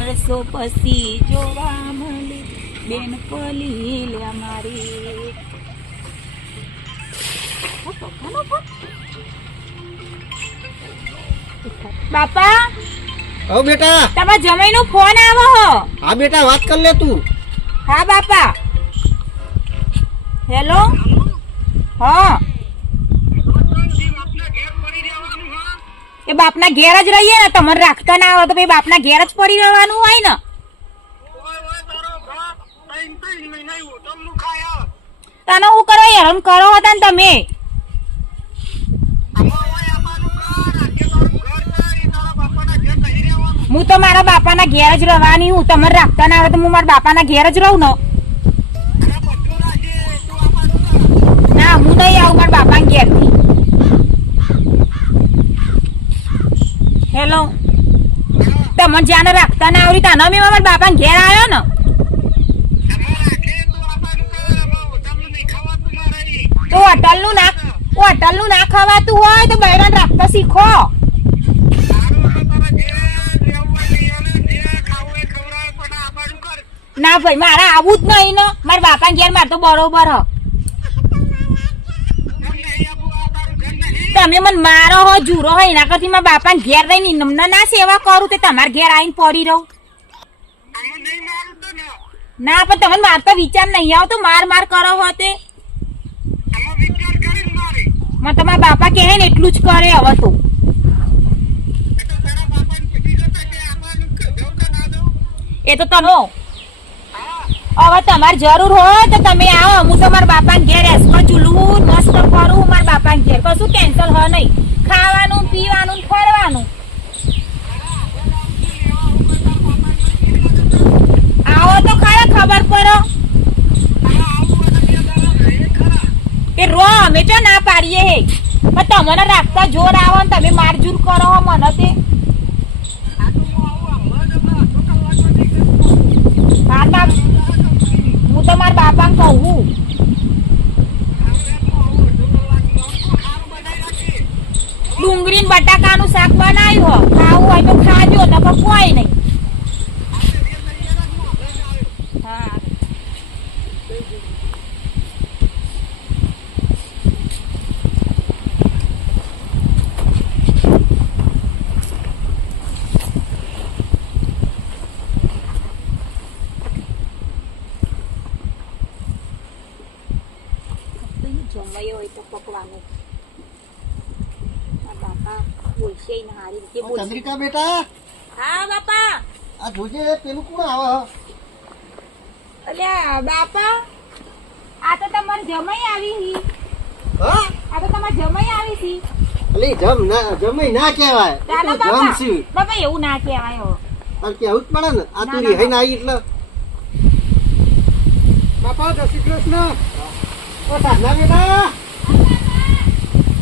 વર્ષો પછી જોવા મળી બેન પલી લે મારી. બાપા ઓ બેટા, તમારા જમાઈનો ફોન આવો હો. હા બેટા, વાત કર લે તું. હા બાપા. હેલો. હા એ બાપના ઘેર જ રહીએ ને, તમારે રાખતા ના આવે તો ભાઈ બાપના ઘેર જ પડી રહેવાનું હોય ને. તને હું કરો હેરાન કરો હતા ને તમે. હું તો મારા બાપાના ઘેર જ રહેવાની હું. તમારે રાખતા ના આવે તો હું મારા બાપાના ઘેર જ રહું ને. ના હું નહીં આવું મારા બાપાના ઘેરથી. હેલો. તમને જ્યાં રાખતા ના આવડી ત્યાં મેં મારા બાપાના ઘેર આવ્યો ને. તો હોટલનું ના ખવાતું હોય તો બૈરાને રાખતા શીખો. ના ભાઈ મારે આવું જ નહીં ને. મારા બાપા ઘેર મારે તો બરોબર હ. તમે મને મારો હો જુરો હોય એના કરતી મારા બાપા ઘેર રહીને નમને ના સેવા કરું તે તમારા ઘેર આવીને પડી રહું. ના પણ તમને માર તો વિચાર નહીં આવતો માર માર કરો હો તે. મને તમારા બાપા કહે ને એટલું જ કરે હવે તો. એ તો તમે હવે તમારે જરૂર હોય તો તમે આવો. હું તો મારા બાપાને ઘેર એસમાં ચૂલવું મસ્ત કરું. મારા બાપાને ઘેર કશું કેન્સલ હોય નહીં. ખાવાનું પીવાનું ફરવાનું. આવો તો ખરા ખબર પડો કે રો અમે તો ના પાડીએ હે પણ તમને રાખતા જોર આવો ને તમે મારજૂર કરો મને તે. હું તો મારા બાપાને કહું ડુંગળી બટાકાનું શાક બનાવ્યું હો. ખાવું હોય તો ખાજો ને કોઈ નહીં. હા જમાયો હોય તો પકવાનું. બાપા બોલશે ને હારી રીતે બોલશે. ચંદ્રિકા બેટા. હા બાપા. આ જોજે પેલું કોણ આવે? અલ્યા બાપા આ તો તમારે જમાઈ આવી હી. હા આ તો તમારે જમાઈ આવી હતી. અલી જમાઈ ના કહેવાય. ચાલો બાપા. બાપા એવું ના કહેવાય હો. આ કેવું જ પડે ને. આ તું રિહાઈ ના આવી એટલે બાપા જય શ્રી કૃષ્ણ. ઓ સાધના બેટા,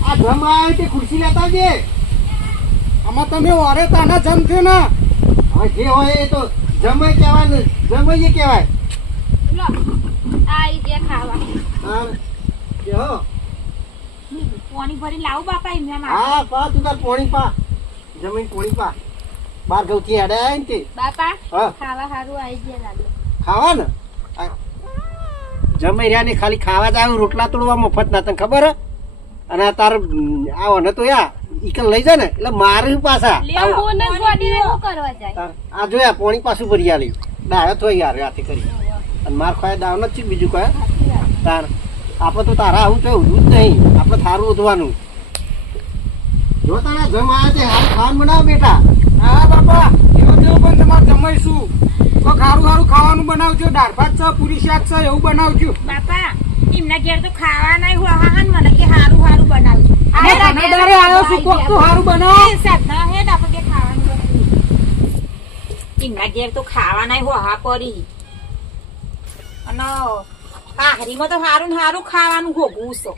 આ જમ આવે તે ખુરશી લેતા જે. આમાં તમે ઓરે તાના જમ થયો ને. હવે જે હોય એ તો જમાઈ કહેવાય ને. જમાઈ કહેવાય. લો આઈ જે ખાવા. હા કે હો પાણી ભરી લાવ બાપા એમને. હા પા તું તાર પોણી પા. જમીન પોણી પા. બાર ગૌથી હેડે આવે ને તે. બાપા હા ખાવા સારું આવી ગયા લાગે. ખાવા ને જમાઈ રહ્યા ને ખાલી ખાવા જ આવ્યું. રોટલા તોડવા મફત ના તને ખબર હે. અને તાર આવો ને તો યા ઈકલ લઈ જાય ને એટલે મારે પાછા આ જોયા પોણી પાછું ભરી આલી. ડાયો થયો યાર રાતે કરી અને માર ખાય દાવ નથી બીજું કયા. તાર આપણે તો તારા આવું તો ઉધવું જ નહીં. આપણે થારું ઉધવાનું. જો તારા જમ આવે તે હારું ખાવાનું બનાવ બેટા. હા બાપા એવું જેવું પણ તમારે જમાઈશું તો સારું સારું ખાવાનું બનાવજો. દાળ ભાત છે, પૂરી શાક છે એવું બનાવજો. બાપા એમના ઘેર તો ખાવા નહીં હોય. હા મને કે સારું સારું બનાવજો. આવ્યો છું કોક તો સારું બનાવો. સાધના હે ને આપણે કે ખાવાનું એમના ઘેર તો ખાવા નહીં હોય. હા પડી અને હારીમાં તો સારું સારું ખાવાનું ભોગવું છો.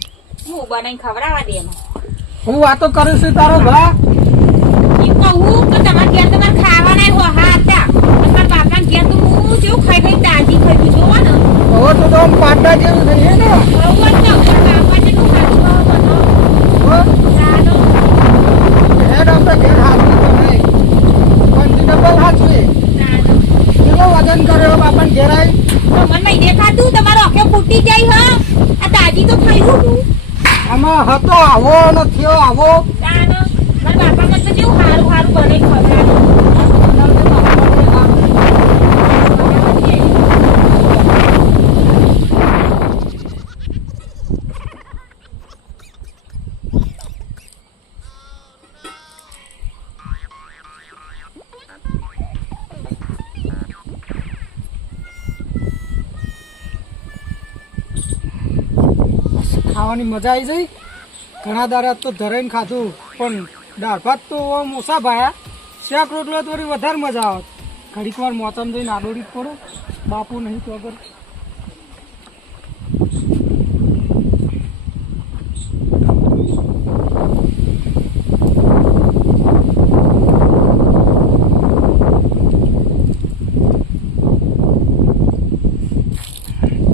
હું બનાવીને ખવડાવવા દે એમાં. હું વાતો કરું છું તારો ભા. એમ કહું કે તમારા ઘેર તમારે ખાવા નહીં હોય. હા હતા તમારા બાપા ઘેર તો હું જેવું ખાઈ ખાઈ તાજી ખાઈ જોવો ને. હવે તો આમ પાટા જેવું થઈએ ને. બરોબર તો બાપા જેટલું ખાતું બનાવો. ચાલો હેડ આમ તો ઘેર હાથું તો નહીં પણ ડબલ હાથું. ચાલો તમને નહીં દેખાતું તમારો આંખે ફૂટી જાય હા આ દાદી તો થયું તું આમાં હતો આવો ને થયો આવો. તાનો મારા બાપા મને તો કેવું હારું હારું બને ખબર ખાવાની મજા આવી જઈ. ઘણા દાડા તો ધરાઈને ખાધું પણ દાળ ભાત તો આમ ઓછા ભાયા. શાક રોટલો થોડી વધારે મજા આવે. ઘડીક વાર મોતમ જઈને આડોડી જ પડો બાપુ નહીં તો અગર.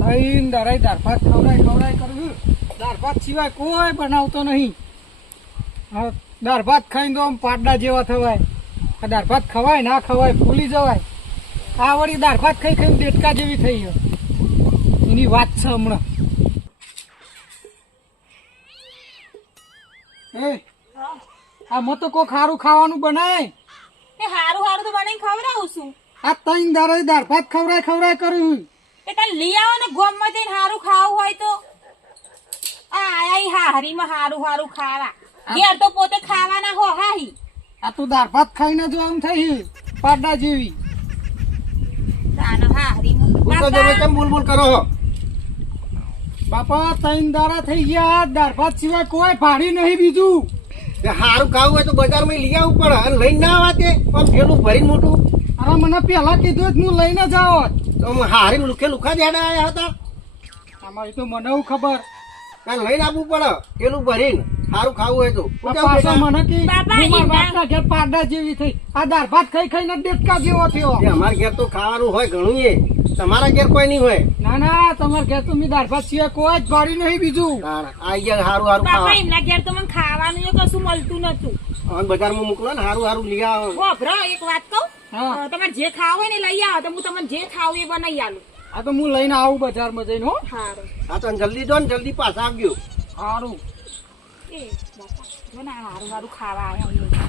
લઈને દાળ ભાત ખવડાય કરવું. દાળ ભાત સિવાય કોઈ બનાવતો નહીં. હા દાળ ભાત ખાઈને તો આમ પાડા જેવા થવાય. આ દાળ ભાત ખવાય ના ખવાય ભૂલી જવાય. આ વળી દાળ ભાત ખાઈ ખાઈને દેડકા જેવી થઈ ગયો. એની વાત છે હમણાં. એ આ મત તો કોઈ ખારું ખાવાનું બનાય. એ હારું હારું તો બનાવીને ખવડાવું છું આ ત્રણ દાળ ભાત ખવડાય કર્યું. એ તને લઈ આવો ને ગોમમાં જઈને હારું ખાવું હોય તો આ આયા હારીમાં હારું હારું ખાવા ઘેર તો પોતે ખાવાના હો હાહી આ તું દાળ ભાત ખાઈને જો આમ થઈ પાડા જેવી. તાનો હારીમાં હું તો તમે કેમ બોલ કરો છો? બાપા ત્રણ દાડા થઈ ગયા. દાળ ભાત સિવાય કોઈ ભાડી નહીં બીજું. કે હારું ખાવું હોય તો બજારમાં લઈ આવવું પડે અને લઈને ના આવા તે પણ થેલું ભરીને મોટું. અરે મને પેલા કીધું જ હું લઈને જાઓ. તો હારી લુખા દેડા આવ્યા હતા. અમારી તો મને એવું ખબર. કાંઈ લઈને આવવું પડે થેલું ભરીને સારું ખાવું હોય તો. આ પાછો મને કે બાપા, હું મારા એના- બાપના ઘેર પાડા જેવી થઈ. આ દાળ ભાત ખાઈ ખાઈને દેડકા જેવો થયો. કે અમારા ઘેર તો ખાવાનું હોય ઘણું એ તમારા ઘેર કોઈ નહીં હોય. ના ના તમારા ઘેર તો મેં દાળ ભાત સિવાય કોઈ જ ભાડી નહીં બીજું. આઈ ગયા સારું સારું બાપા ખાવા. એમના ઘેર તો મને ખાવાનું એ કશું મળતું નતું હવે બજારમાં મોકલો ને સારું સારું લઈ આવો. ગોભરો એક વાત કહું હા. તમારે જે ખાવું હોય ને લઈ આવો તો હું તમને જે ખાવું એ બનાવી આલું આ તો હું લઈને આવું બજારમાં જઈને હો. સારું હા તો જલ્દી દો ને જલ્દી પાછા આવજો. સારું. એ બાપા જો ને આ હારું હારું ખાવા આવ્યા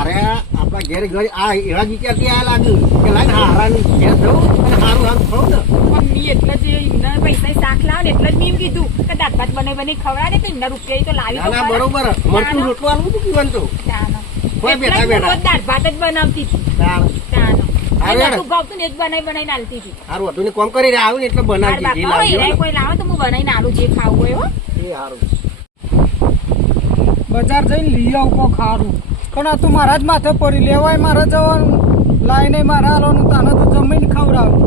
અરે આપણા ઘેર ઘર આ એવા વિચારથી આ લાગ્યું કે લાઈને હારાની ઘેર જવું અને સારું સારું ખાવું ને. પણ મેં એટલે જ એમના પૈસા શાક લાવે ને એટલે જ મેં એમ કીધું કે દાળ ભાત બનાવી ખવડાવે તો એમના રૂપિયા તો લાવી ના તો ના ખરા. બરોબર મરચું રોટલું આલું હતું પીવાનું તો. ચાલો. કોઈ એટલે બેઠા જ હું બેઠા. રોજ દાળ ભાત જ બનાવતી હતી સારું ચાલો હારું એ હેડ. નતું ભાવતું ને એ જ બનાવીને આલતી હતી સારું હતું ને કોમ કરી રહ્યા આવું ને એટલે મારા બનાવજી જે બાપા હોય લાવ્યું એરાય કોઈ લાવે તો હું બનાવીને આલું જે ખાવું હોય હો એ સારું. બજાર જઈને લઈ આવું કોક ખારું. પણ આ તું મારા જ માથે પડી લેવાય મારે જવાનું. લાઈને મારે હાલવાનું તાને તો જમીને ખવડાવું.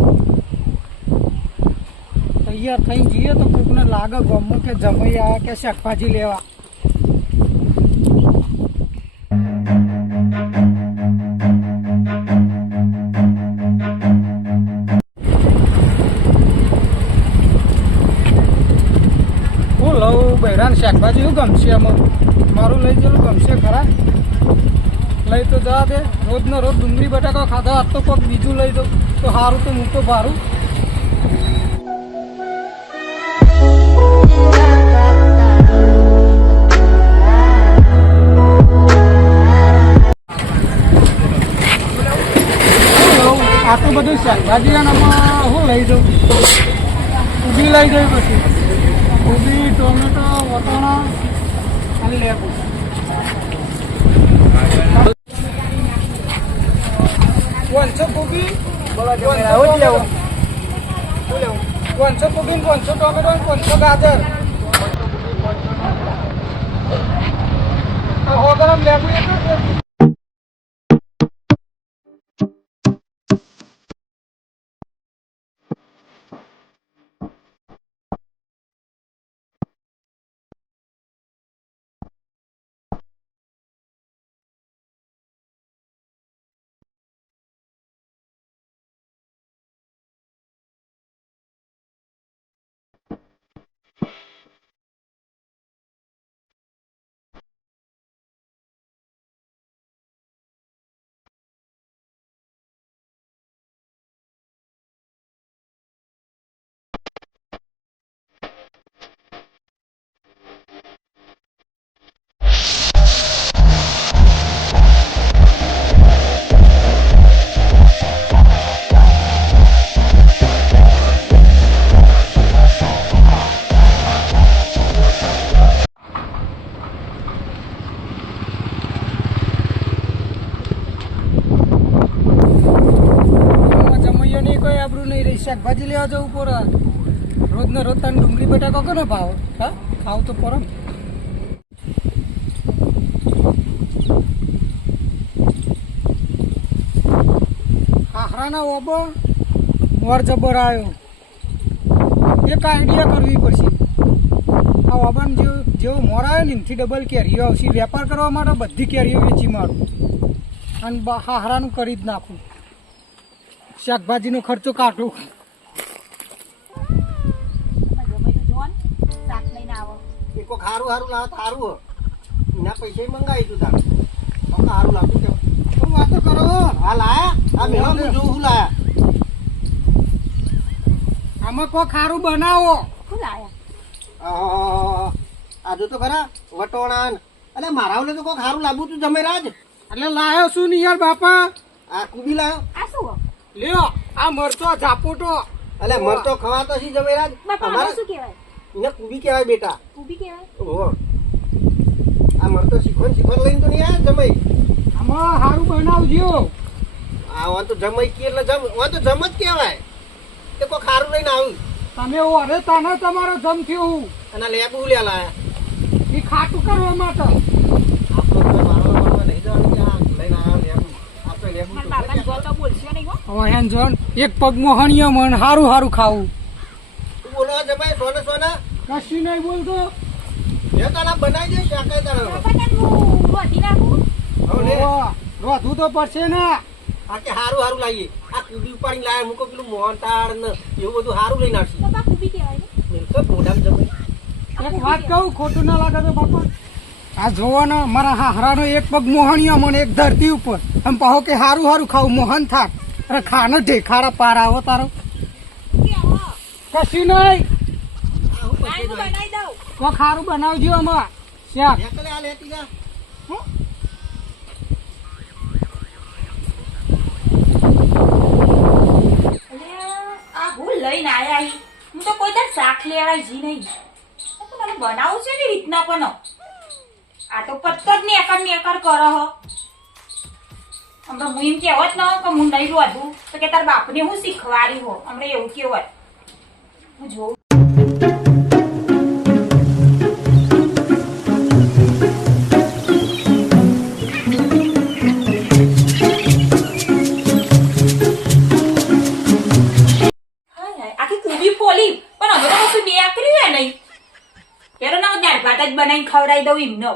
તૈયાર થઈને જઈએ તો કોકને લાગે ગમું કે જમાઈ આવે કે શાકભાજી લેવા. હું લઉં બૈરાન શાકભાજી શું ગમશે આમાં? મારું લઈ ગયેલું ગમશે ખરા? લઈ તો જવા દે. રોજનો રોજ ડુંગળી બટાકા ખાધા આજ તો કોઈક બીજું લઈ દઉં તો સારું તો હું તો ભારું. આટલું બધું શાકભાજી અને આમાં હું લઈ દઉં? ઊભી લઈ જઈ પછી ઊભી ટોમેટો વટાણા અને લેબુ. પાંચસો કોબી, પાંચસો કોબી, 500 ટોમેટો, 500 ગાજર. 100 ગ્રામ લેબુ એક શાકભાજી લેવા જવું પડે. રોજ ને રોજ તને ડુંગળી બટાકો કોને ભાવ? હા, ખાવ તો પડે ને. હાહરાના ઓબો મોર જબર આવ્યો. એક આઈડિયા કરવી પડશે. આ ઓબાન જેવો મોર આવ્યો ને એનાથી ડબલ કેરીઓ આવશે. વેપાર કરવા માટે બધી કેરીઓ વેચી મારું અને હાહરાનું કરી જ નાખું. શાકભાજીનો ખર્ચો કાઢું. શાક લઈને આવો. એ કોક હારું હારું લાવે તો હારું હો. એના પૈસા મંગાવી તું તાર હારું લાવતું કેમ શું વાતો કરો? હા લાયા આ મેળો હું જોઉં હું લાયા. આમાં કોઈ ખારું બનાવો. શું લાયા? આજુ તો ખરા વટોણા અને મારા ઓલે તો કોક હારું લાવવું તું જમે રાજ. એટલે લાયો શું નહીં યાર બાપા? આ કુબી લાયો. આ શું હો? લ્યો આ મરચો ઝાપોટો. એટલે મરતો ખવાતો છે જમે રાજ. બાપા આને શું કહેવાય? એને કુબી કહેવાય બેટા. કુબી કહેવાય? ઓહો આ મરતો શીખોન લઈને તો નહીં આયા જમાઈ. આમાં સારું બનાવજો. આ વાં તો જમાઈ કે એટલે વાં તો જમ જ કહેવાય. તે કોક હારું લઈને આવ્યું તમે ઓરે તાને તમારો જમ થયું. અને લેબુ લ્યા લાયા. એ ખાટું કરવા માટે. મારા બાપાને જો તો બોલશો નહીં હો. હવે હેન જોન એક પગમાં હણિયો મન હારું હારું ખાવું. બોલો જમાઈ સોને સોના કશું નહીં બોલતો. એ તારા બનાવી દે શાકાય તારા. બાપા તને હું વધી નાખું. હવે રોધવું તો પડશે ને. આ કે હારું હારું લાવીએ. આ કુબી ઉપાડીને લાયા મૂકો પેલું મોહનતાળ ને એવું બધું હારું લઈને આવશે. બાપા કુબી કહેવાય ને? મિલકત મોઢામાં જમાઈ. એક વાત કહું ખોટું ના લાગે તો બાપા. આ જોવો ને મારા હાહરાનો એક પગ મોહણીયો મને એક ધરતી ઉપર આમ પાહો કે હારું હારું ખાવું મોહન થાક. અરે ખાનો ઢેખાડા પાર આવો તારો. કશું નહીં. આ હું આ પછી હું બનાવી દઉં. કોઈ ખારું બનાવજો આમાં શાક. એકલે આ લેતી જા. આ હું લઈને આયા ઈ. હું તો કોઈ દર શાક લેવાય જી નહીં. મને બનાવું છે ને રીતના પણ આ તો પત્તો જ નેકર કરો હો. હમણાં હું એમ કહેવત ન કે હું નહીં રોધું તો કે તાર બાપને હું શીખવાડ્યું હો. હમણાં એવું કહેવત હું જોઉં. આખી કુબી ફોલી પણ હવે તો કશું બે આકરી હે નહીં. પેલો ના દાળ ભાત જ બનાવીને ખવડાવી દઉં એમનો.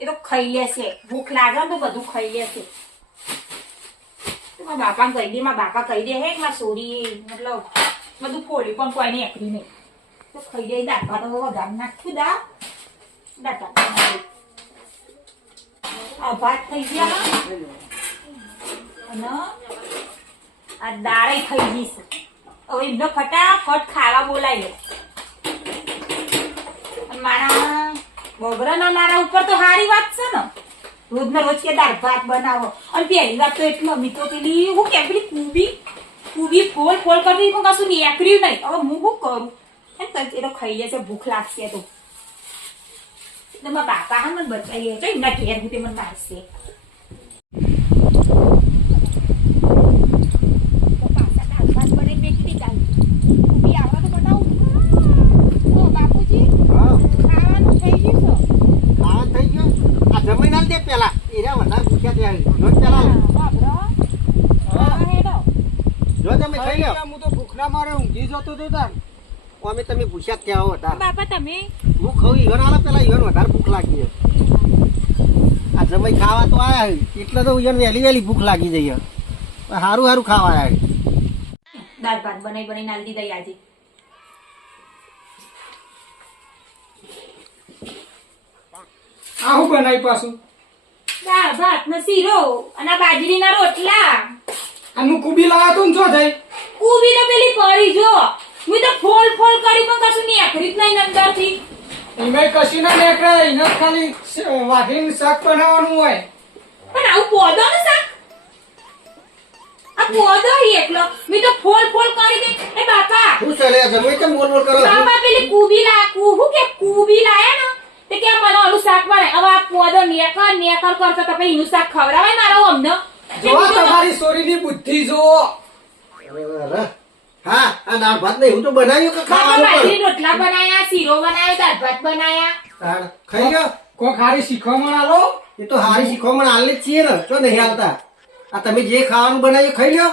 એ તો ખાઈ લેશે. ભૂખ લાગે ને તો બધું ખાઈ લેશે. મારા બાપાને કહી દે. મારા બાપા કહી દે હે કે મારા સોરી મતલબ બધું ફોડી પણ કોઈને એકરી નહીં. તો ખાઈ દે. દાળ ભાત વધારે નાખ્યું દાળ ભાત આ ભાત થઈ ગયા અને આ દાળે થઈ જઈશ. હવે એમનો ફટાફટ ખાવા બોલાવી લે. મારા બગરાના મારા ઉપર તો સારી વાત છે ને. રોજ ને રોજ કે દાળ ભાત બનાવો. અને પહેલી વાત તો એટલી મમ્મી તો પેલી હું કેમ પેલી કુબી ફોલ કરતી પણ કશું નીકળ્યું નહીં. હવે હું શું કરું? એ તો ખાઈ લેશે. ભૂખ લાગશે તો મારા બાપા હા મને બચાવીએ તો એમના ઘેર હું તે મને મારશે. પાછા દાળ ભાત બને મેકી દીધા. કુબી આવવા તો બનાવું. ઓ બાપુજી હા ખાવાનું થઈ ગયું છે. ખાવા થઈ ગયો. આ જમાઈ ના દે પેલા. એરા વધારે પૂછ્યા ત્યાં જો પેલા બાબરો હા હેડો. જો તમે ખાઈ લ્યો. હું તો ભૂખના મારે ઊંઘી જતો તો તાર. અમે તમે પૂછ્યા ત્યાં આવો તાર. બાપા તમે હું ખાઉં ઈવન આલે પેલા ઈવન વધારે ભૂખ લાગી છે. આ જમાઈ ખાવા તો આયા છે. એટલે તો ઈવન વહેલી ભૂખ લાગી જઈ. હારું હારું ખાવા આયા છે. દાળ ભાત બનાવી નાલ દીધા આજે. આ હું બનાવી પાછું. દાળ ભાત ને શીરો અને આ બાજરીના રોટલા. અને હું કુબી લાવ્યો તો ને શું થઈ? કુબી તો પેલી કરી જો. હું તો ફોલ કરી પણ કશું નીકળી જ નહીં અંદરથી. એમાં કશું ના નીકળે. એને ખાલી વાઘીને શાક બનાવવાનું હોય. પણ આવું પોદો ને શાક આ પોદો એકલો. મેં તો ફોલ કરી દે. એ બાપા શું ચાલે આ જમાઈ કેમ બોલ બોલ કરો છો? બાપા પેલી કુબી લાયા ને તે કે મને ઓલું શાક બનાય. હવે આ પોદો નેકર કરતો તો પછી એનું શાક ખવડાવાય મારો અમને. જો તમારી સોરીની બુદ્ધિ જુઓ. અરે, હા આ દાળ ભાત ને એવું તો બનાવ્યું કે બાપા ખાવાનું બાજરી પણ રોટલા બનાયા, શીરો બનાવ્યો, દાળ ભાત બનાયા. તાણ ખાઈ લ્યો. કોઈ ખારી શીખવામણ આલો. એ તો હારી શીખવામાં હાલે જ છીએ ને તો નહીં આવતા. આ તમે જે ખાવાનું બનાવ્યું ખાઈ લ્યો.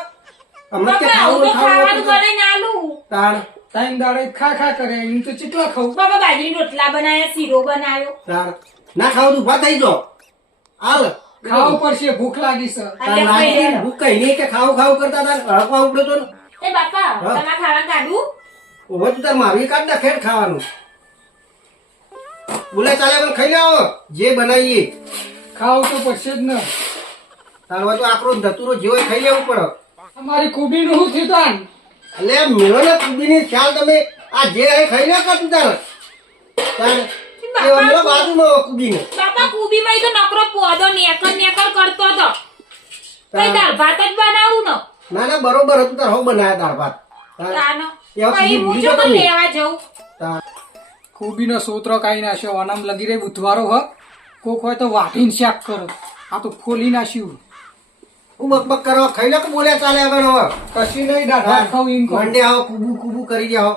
હમણાં કે બાપા આવું તો ખાવાનું ખાવાનું બનાવીને આલું. તાણ ટાઈમ દાડે ખા ખા કરે એમ તો ચેટલા ખાવું. બાપા બાજરી રોટલા બનાયા, શીરો બનાવ્યો. તાણ ના ખાવ તો ઉભા થઈ જાઓ. હાલ ખાવું પડશે, ભૂખ લાગી છે. તાણ લાગી ગઈ ને. ભૂખ કઈ નહીં કે ખાવું ખાવું કરતા તાર હળકવા ઉપડ્યો તો ને. એ બાપા હા. તમારે ખાવા કાઢું? ઉભો તો તાર મારી કાઢ ના ખેડ ખાવાનું. બોલે ચાલે પણ ખાઈ લ્યો જે બનાવીએ. ખાવું તો પડશે જ ને. તાર તો આપણો ધતુરો જેવો ખાઈ લેવું પડે. અમારી કુબી નું શું થયું તાન? એટલે મેળો ને કુબીની ખ્યાલ તમે આ જે અહીં ખાઈ લે કરતું તાર એ હમણાં બાજુમાં કુબીને બાપા કુબીમાં તો નકરો પોદો નેકર નેકર કરતો હતો. કઈ દાળ ભાત જ બનાવું ને. ના ના બરોબર હતું તાર હો બનાયા દાળ ભાત તાનો. એવા કઈ હું બીજો જો તમે. લેવા જઉં. તાર કુબી નો સોત્રો કાઢી નાખ્યો. અનામ લગી રહી બુધવારો હ. કોક હોય તો વાટીને શાક કરો. આ તો ખોલી નાખ્યું. હું બકબક કરવા ખાઈ લે કે બોલ્યા ચાલે આગળ હવે કશું નહીં દાઢા ખાવું એમ કહું. મંડે આવો કુબુ કુબુ કરી ગયા હો